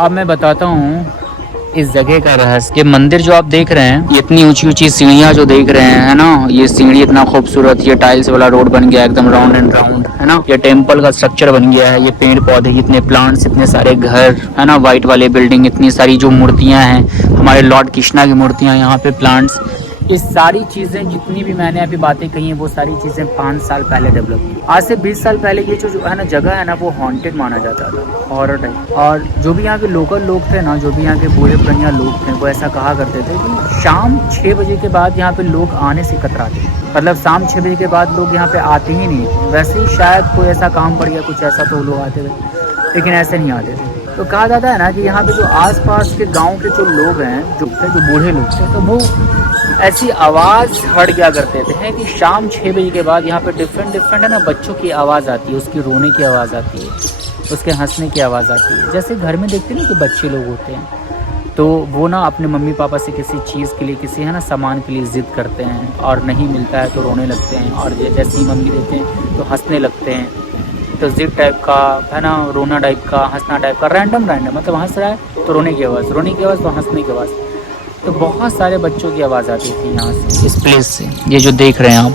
अब मैं बताता हूँ इस जगह का रहस्य। ये मंदिर जो आप देख रहे हैं, ये इतनी ऊंची ऊंची सीढ़ियाँ जो देख रहे हैं, है ना, ये सीढ़ी इतना खूबसूरत, ये टाइल्स वाला रोड बन गया एकदम राउंड एंड राउंड, है ना, ये टेम्पल का स्ट्रक्चर बन गया है, ये पेड़ पौधे, इतने प्लांट्स, इतने सारे घर, है ना, वाइट वाले बिल्डिंग, इतनी सारी जो मूर्तियाँ हैं, हमारे लॉर्ड कृष्णा की मूर्तियाँ, यहाँ पे प्लांट्स, ये सारी चीज़ें जितनी भी मैंने अभी बातें कही हैं वो सारी चीज़ें 5 साल पहले डेवलप की। आज से 20 साल पहले ये जो है ना जगह है ना, वो हॉन्टेड माना जाता था, हॉरर टाइप। और जो भी यहाँ के लोकल लोग थे ना, जो भी यहाँ के बूढ़े पुरानिया लोग थे, वो ऐसा कहा करते थे कि शाम 6 बजे के बाद यहाँ पे लोग आने से कतराते थे। मतलब शाम 6 बजे के बाद लोग यहाँ पे आते ही नहीं थे। वैसे ही शायद कोई ऐसा काम पड़ गया कुछ ऐसा तो लोग आते थे, लेकिन ऐसे नहीं आते थे। तो कहा जाता है ना कि यहाँ पे जो आसपास के गांव के जो लोग हैं, जो बूढ़े लोग थे, तो वो ऐसी आवाज़ हट गया करते थे कि शाम 6 बजे के बाद यहाँ पे डिफरेंट है ना, बच्चों की आवाज़ आती है, उसकी रोने की आवाज़ आती है, उसके हंसने की आवाज़ आती है। जैसे घर में देखते हैं ना कि बच्चे लोग होते हैं, तो वो ना अपने मम्मी पापा से किसी चीज़ के लिए, किसी है ना सामान के लिए ज़िद करते हैं, और नहीं मिलता है तो रोने लगते हैं, और जैसे ही मम्मी देते हैं तो हंसने लगते हैं। तो ज़िद टाइप का, है ना, रोना टाइप का, हंसना टाइप का, रैंडम मतलब हंस रहा है तो रोने की आवाज़ तो हंसने की आवाज़। तो बहुत सारे बच्चों की आवाज़ आती थी यहाँ से, इस प्लेस से, ये जो देख रहे हैं आप।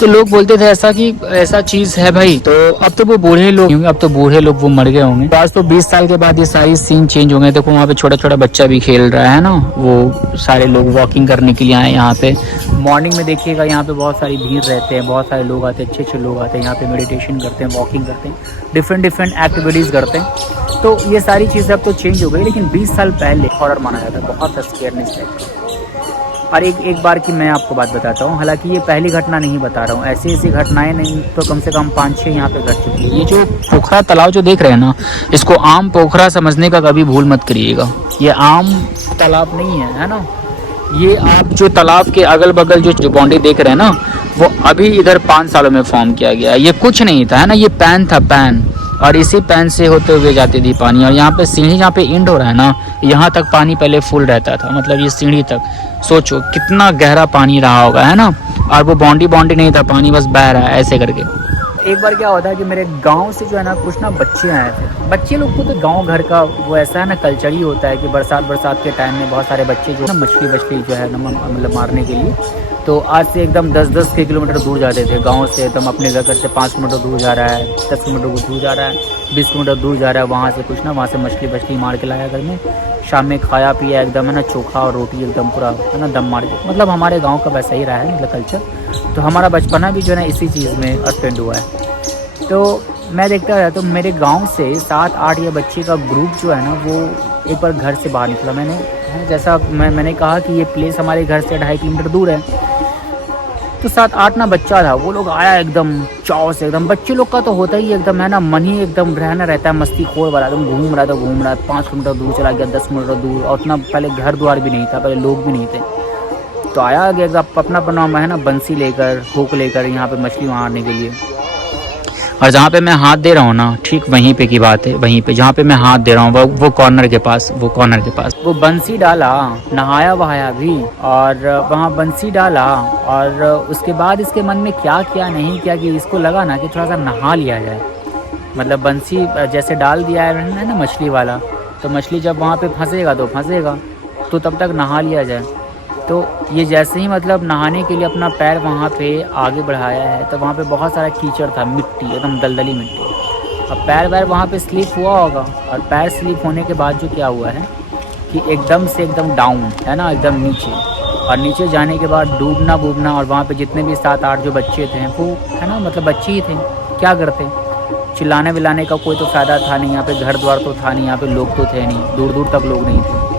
तो लोग बोलते थे ऐसा कि ऐसा चीज़ है भाई। तो अब तो वो बूढ़े लोग, अब तो बूढ़े लोग वो मर गए होंगे। तो आज तो 20 साल के बाद ये सारी सीन चेंज हो गए। देखो वहाँ पे छोटा छोटा बच्चा भी खेल रहा है ना, वो सारे लोग वॉकिंग करने के लिए आए यहाँ पे। मॉर्निंग में देखिएगा यहाँ पे बहुत सारी भीड़ रहते हैं, बहुत सारे लोग आते हैं, अच्छे लोग आते हैं यहाँ पे, मेडिटेशन करते हैं, वॉकिंग करते हैं, डिफरेंट एक्टिविटीज़ करते हैं। तो ये सारी चीज़ें अब तो चेंज हो गई, लेकिन 20 साल पहले हॉरर माना जाता है, बहुत स्केयरनेस टाइप का। और एक बार की मैं आपको बात बताता हूँ, हालांकि ये पहली घटना नहीं बता रहा हूँ, ऐसी घटनाएं नहीं तो कम से कम 5-6 यहाँ पे घट चुकी है। ये जो पोखरा तालाब जो देख रहे हैं ना, इसको आम पोखरा समझने का कभी भूल मत करिएगा। ये आम तालाब नहीं है ना। ये आप जो तालाब के अगल बगल जो बाउंड्री देख रहे हैं ना, वो अभी इधर 5 सालों में फॉर्म किया गया। ये कुछ नहीं था, है ना, ये पैन था, पैन, और इसी पैन से होते हुए जाती थी पानी। और यहाँ पे सीढ़ी जहाँ पे एंड हो रहा है ना, यहाँ तक पानी पहले फुल रहता था, मतलब ये सीढ़ी तक सोचो कितना गहरा पानी रहा होगा, है ना। और वो बाउंड्री नहीं था, पानी बस बह रहा है ऐसे करके। एक बार क्या होता है कि मेरे गांव से जो है ना कुछ ना बच्चे आए थे। बच्चे लोग को तो गांव घर का वो ऐसा है ना कल्चर ही होता है कि बरसात के टाइम में बहुत सारे बच्चे जो है ना मछली जो है ना मतलब मारने के लिए, तो आज से एकदम 10 किलोमीटर दूर जाते थे गांव से। एकदम अपने घर से 5 किलोमीटर दूर जा रहा है, 10 किलोमीटर दूर जा रहा है, 20 किलोमीटर दूर जा रहा है, वहाँ से कुछ ना वहाँ से मछली मार के लाया घर में, शाम में खाया पिया एकदम, है ना, चोखा और रोटी एकदम पूरा, है ना, दम मार के। मतलब हमारे गाँव का वैसा ही रहा है मतलब कल्चर। तो हमारा बचपना भी जो है ना इसी चीज़ में स्पेंड हुआ है। तो मैं देखता रहा, तो मेरे गांव से 7-8 या बच्चे का ग्रुप जो है ना, वो एक बार घर से बाहर निकला। जैसा मैंने कहा कि ये प्लेस हमारे घर से 2.5 किलोमीटर दूर है। तो 7-8 ना बच्चा था, वो लोग आया एकदम चाव से, एकदम बच्चे लोग का तो होता ही एकदम, है ना, मन ही एकदम रहना रहता है मस्ती खोर वाला, एकदम घूम रहा है। 5 किलोमीटर दूर चला गया, 10 किलोमीटर दूर, और उतना पहले घर द्वार भी नहीं था, पहले लोग भी नहीं थे। तो आया गया अपना है ना, बंसी लेकर, हुक लेकर यहाँ पे मछली मारने के लिए। और जहाँ पे मैं हाथ दे रहा हूँ ना, ठीक वहीं पे की बात है, वहीं पे जहाँ पे मैं हाथ दे रहा हूँ वो कॉर्नर के पास, वो बंसी डाला, नहाया वहाया भी, और वहाँ बंसी डाला। और उसके बाद इसके मन में क्या किया नहीं किया कि इसको लगा ना कि थोड़ा सा नहा लिया जाए। मतलब बंसी जैसे डाल दिया है ना मछली वाला, तो मछली जब वहाँ पे फंसेगा तो तब तक नहा लिया जाए। तो ये जैसे ही मतलब नहाने के लिए अपना पैर वहाँ पे आगे बढ़ाया है, तो वहाँ पे बहुत सारा कीचड़ था, मिट्टी, एकदम दलदली मिट्टी। अब पैर वैर वहाँ पे स्लिप हुआ होगा, और पैर स्लिप होने के बाद जो क्या हुआ है कि एकदम से एकदम डाउन, है ना, एकदम नीचे। और नीचे जाने के बाद डूबना, और वहाँ पे जितने भी 7-8 जो बच्चे थे वो, है ना, मतलब बच्चे ही थे, क्या करते, चिल्लाने विलाने का कोई तो फ़ायदा था नहीं। यहाँ पे घर द्वार तो था नहीं, यहाँ पे लोग तो थे नहीं, दूर दूर तक लोग नहीं थे।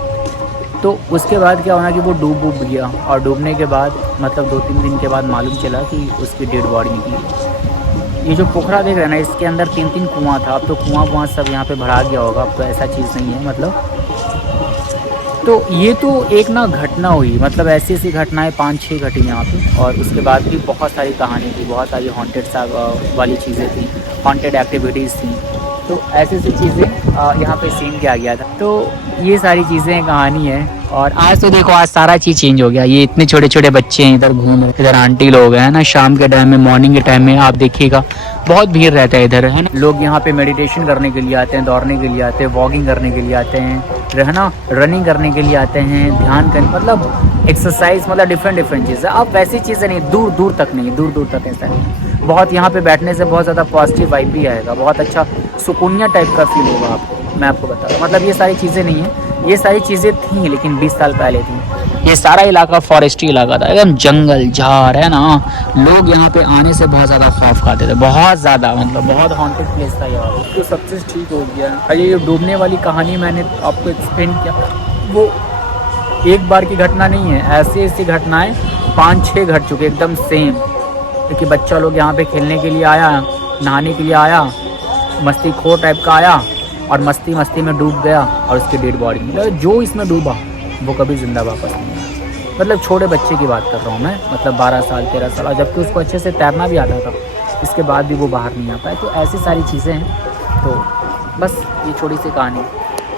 तो उसके बाद क्या होना कि वो डूब गया, और डूबने के बाद मतलब 2-3 दिन के बाद मालूम चला कि उसकी डेड बॉडी निकली। ये जो पोखरा देख रहे हैं ना, इसके अंदर 3-3 कुआं था। अब तो कुआं सब यहाँ पे भरा गया होगा, अब तो ऐसा चीज़ नहीं है मतलब। तो ये तो एक ना घटना हुई, मतलब ऐसी घटनाएं 5-6 घटी यहाँ पे। और उसके बाद भी बहुत सारी कहानी थी, बहुत सारी हॉन्टेड वाली चीज़ें थी, हॉन्टेड एक्टिविटीज़ थी। तो ऐसी चीज़ें यहाँ पे सीन किया गया था। तो ये सारी चीज़ें कहानी है। और आज तो देखो आज सारा चीज़ चेंज हो गया। ये इतने छोटे छोटे बच्चे हैं इधर घूम रहे, इधर आंटी लोग हैं ना, शाम के टाइम में मॉर्निंग के टाइम में आप देखिएगा बहुत भीड़ रहता है इधर, है ना। लोग यहाँ पे मेडिटेशन करने के लिए आते हैं, दौड़ने के लिए आते हैं, वॉकिंग करने के लिए आते हैं, है ना, रनिंग करने के लिए आते हैं, ध्यान करने, मतलब एक्सरसाइज, मतलब डिफरेंट चीज़ें। अब वैसी चीज़ें नहीं, दूर दूर तक नहीं, दूर दूर तक ऐसा नहीं। बहुत यहाँ पे बैठने से बहुत ज़्यादा पॉजिटिव वाइब भी आएगा, बहुत अच्छा सुकूनिया टाइप का फील होगा आपको। मैं आपको बता रहा हूँ, मतलब ये सारी चीज़ें नहीं है, ये सारी चीज़ें थी लेकिन 20 साल पहले थी। ये सारा इलाका फॉरेस्ट्री इलाका था, एकदम जंगल झाड़, है ना। लोग यहाँ पे आने से बहुत ज़्यादा खौफ खाते थे, बहुत ज़्यादा, मतलब बहुत हॉन्टेड प्लेस था यार। तो सब चीज़ ठीक हो गया। ये डूबने वाली कहानी मैंने आपको एक्सप्लेन किया, वो एक बार की घटना नहीं है, ऐसी ऐसी घटनाएं 5-6 घट चुके एकदम सेम। क्योंकि बच्चा लोग यहाँ पे खेलने के लिए आया, नहाने के लिए आया, मस्ती खोर टाइप का आया और मस्ती मस्ती में डूब गया और उसकी डेड बॉडी, मतलब जो इसमें डूबा वो कभी ज़िंदा वापस नहीं आया। मतलब छोटे बच्चे की बात कर रहा हूँ मैं, मतलब 12 साल 13 साल, और जबकि उसको अच्छे से तैरना भी आता था, इसके बाद भी वो बाहर नहीं आ पाया। तो ऐसी सारी चीज़ें हैं। तो बस ये छोटी सी कहानी।